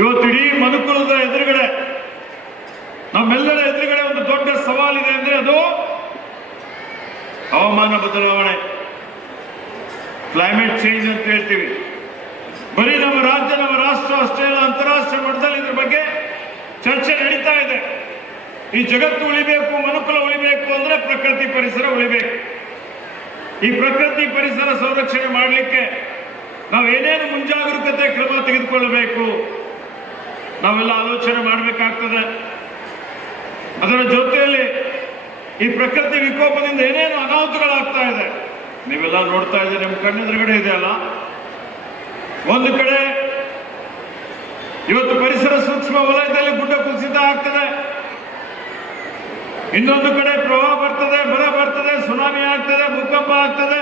ಇವತ್ತು ಇಡೀ ಮನುಕುಲದ ಎದುರುಗಡೆ, ನಮ್ಮೆಲ್ಲರ ಎದುರುಗಡೆ ಒಂದು ದೊಡ್ಡ ಸವಾಲಿದೆ ಅಂದ್ರೆ ಅದು ಹವಾಮಾನ ಬದಲಾವಣೆ. ಕ್ಲೈಮೇಟ್ ಚೇಂಜ್ ಅಂತ ಹೇಳ್ತೀವಿ. ಬರೀ ನಮ್ಮ ರಾಜ್ಯ, ನಮ್ಮ ರಾಷ್ಟ್ರ ಅಷ್ಟೇ ಅಲ್ಲ, ಅಂತಾರಾಷ್ಟ್ರೀಯ ಮಟ್ಟದಲ್ಲಿ ಇದ್ರ ಬಗ್ಗೆ ಚರ್ಚೆ ನಡೀತಾ ಇದೆ. ಈ ಜಗತ್ತು ಉಳಿಬೇಕು, ಮನುಕುಲ ಉಳಿಬೇಕು ಅಂದ್ರೆ ಪ್ರಕೃತಿ ಪರಿಸರ ಉಳಿಬೇಕು. ಈ ಪ್ರಕೃತಿ ಪರಿಸರ ಸಂರಕ್ಷಣೆ ಮಾಡಲಿಕ್ಕೆ ನಾವು ಏನೇನು ಮುಂಜಾಗರೂಕತೆ ಕ್ರಮ ತೆಗೆದುಕೊಳ್ಳಬೇಕು? ನಾವೆಲ್ಲ ಆಲೋಚನೆ ಮಾಡಬೇಕಾಗ್ತದೆ. ಅದರ ಜೊತೆಯಲ್ಲಿ ಈ ಪ್ರಕೃತಿ ವಿಕೋಪದಿಂದ ಏನೇನು ಅನಾಹುತಗಳಾಗ್ತಾ ಇದೆ, ನೀವೆಲ್ಲ ನೋಡ್ತಾ ಇದ್ದೀರಿ, ನಿಮ್ಮ ಕಣ್ಣೆದುರುಗಡೆ ಇದೆ ಅಲ್ಲ? ಒಂದು ಕಡೆ ಇವತ್ತು ಪರಿಸರ ಸೂಕ್ಷ್ಮ ವಲಯದಲ್ಲಿ ಗುಡ್ಡ ಕುಸಿತ ಆಗ್ತದೆ. ಇನ್ನೊಂದು ಕಡೆ ಪ್ರವಾಹ ಬರ್ತದೆ ಬರ ಬರ್ತದೆ, ಸುನಾಮಿ ಆಗ್ತದೆ, ಭೂಕಂಪ ಆಗ್ತದೆ.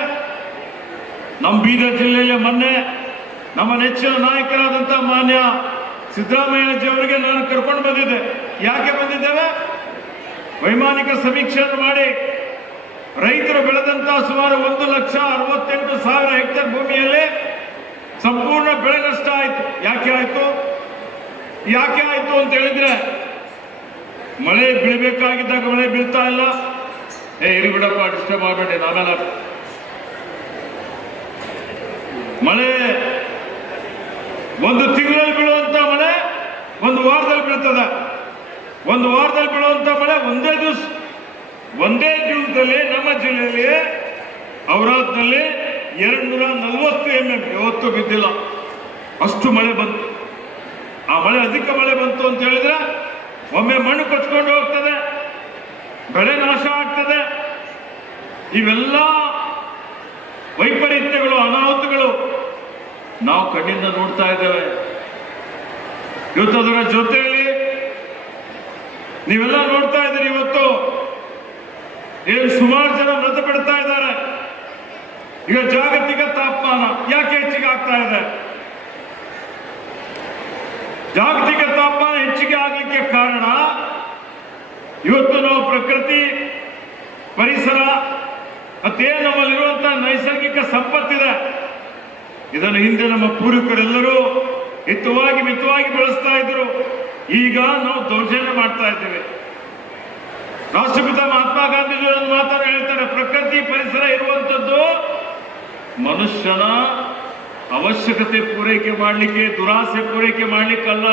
ನಮ್ಮ ಬೀದರ್ ಜಿಲ್ಲೆಯಲ್ಲಿ ಮೊನ್ನೆ ನಮ್ಮ ನೆಚ್ಚಿನ ನಾಯಕರಾದಂಥ ಮಾನ್ಯ ಸಿದ್ದರಾಮಯ್ಯಜಿ ಅವರಿಗೆ ನಾನು ಕರ್ಕೊಂಡು ಬಂದಿದ್ದೆ. ಯಾಕೆ ಬಂದಿದ್ದೇವೆ ವೈಮಾನಿಕ ಸಮೀಕ್ಷೆಯನ್ನು ಮಾಡಿ. ರೈತರು ಬೆಳೆದಂತಹ ಸುಮಾರು ಒಂದು ಲಕ್ಷ ಅರವತ್ತೆಂಟು ಸಾವಿರ ಹೆಕ್ಟೇರ್ ಭೂಮಿಯಲ್ಲಿ ಸಂಪೂರ್ಣ ಬೆಳೆ ನಷ್ಟ ಆಯ್ತು. ಯಾಕೆ ಆಯ್ತು? ಯಾಕೆ ಆಯ್ತು ಅಂತ ಹೇಳಿದ್ರೆ, ಮಳೆ ಬೀಳಬೇಕಾಗಿದ್ದಾಗ ಮಳೆ ಬೀಳ್ತಾ ಇಲ್ಲ. ಏ, ಇರಿ ಬಿಡಪ್ಪ ಡಿಸ್ಟರ್ಬ್ ಮಾಡಬೇಡಿ, ನಾವೆಲ್ಲ ಮಳೆ ಒಂದು ಒಂದು ವಾರದಲ್ಲಿ ಬೀಳ್ತದ. ಒಂದು ವಾರದಲ್ಲಿ ಬೀಳುವಂತ ಮಳೆ ಒಂದೇ ದಿವಸ, ಒಂದೇ ದಿವಸದಲ್ಲಿ ನಮ್ಮ ಜಿಲ್ಲೆಯಲ್ಲಿ ಔರಾದ್ನಲ್ಲಿ ಎರಡು ನೂರ ನಲ್ವತ್ತು ಎಂ ಎಂ ಯಾವತ್ತೂ ಬಿದ್ದಿಲ್ಲ. ಅಷ್ಟು ಮಳೆ ಬಂತು. ಆ ಮಳೆ ಅಧಿಕ ಮಳೆ ಬಂತು ಅಂತ ಹೇಳಿದ್ರೆ ಒಮ್ಮೆ ಮಣ್ಣು ಕಚ್ಕೊಂಡು ಹೋಗ್ತದೆ, ಬೆಳೆ ನಾಶ ಆಗ್ತದೆ. ಇವೆಲ್ಲ ವೈಪರೀತ್ಯಗಳು, ಅನಾಹುತಗಳು ನಾವು ಕಣ್ಣಿಂದ ನೋಡ್ತಾ ಇದ್ದೇವೆ. ಇವತ್ತು ಅದರ ಜೊತೆಯಲ್ಲಿ ನೀವೆಲ್ಲ ನೋಡ್ತಾ ಇದ್ದೀರಿ ಇವತ್ತು. ಏನು ಸುಮಾರು ಜನ ಮೃತಪಡ್ತಾ ಇದ್ದಾರೆ. ಈಗ ಜಾಗತಿಕ ತಾಪಮಾನ ಯಾಕೆ ಹೆಚ್ಚಿಗೆ ಆಗ್ತಾ ಇದೆ? ಜಾಗತಿಕ ತಾಪಮಾನ ಹೆಚ್ಚಿಗೆ ಆಗಲಿಕ್ಕೆ ಕಾರಣ ಇವತ್ತು ನಾವು ಪ್ರಕೃತಿ, ಪರಿಸರ, ಮತ್ತೇನು ನಮ್ಮಲ್ಲಿರುವಂತಹ ನೈಸರ್ಗಿಕ ಸಂಪತ್ತಿದೆ. ಇದನ್ನು ಹಿಂದೆ ನಮ್ಮ ಪೂರ್ವಿಕರೆಲ್ಲರೂ ಹಿತವಾಗಿ ಮಿತವಾಗಿ ಬೆಳೆಸ್ತಾ ಇದ್ರು. ಈಗ ನಾವು ದೌರ್ಜನ್ಯ ಮಾಡ್ತಾ ಇದ್ದೇವೆ. ರಾಷ್ಟ್ರಪಿತ ಮಹಾತ್ಮ ಗಾಂಧೀಜಿ ಒಂದು ಮಾತನ್ನು ಹೇಳ್ತಾರೆ, ಪ್ರಕೃತಿ ಪರಿಸರ ಇರುವಂತದ್ದು ಮನುಷ್ಯನ ಅವಶ್ಯಕತೆ ಪೂರೈಕೆ ಮಾಡಲಿಕ್ಕೆ, ದುರಾಸೆ ಪೂರೈಕೆ ಮಾಡ್ಲಿಕ್ಕಲ್ಲ.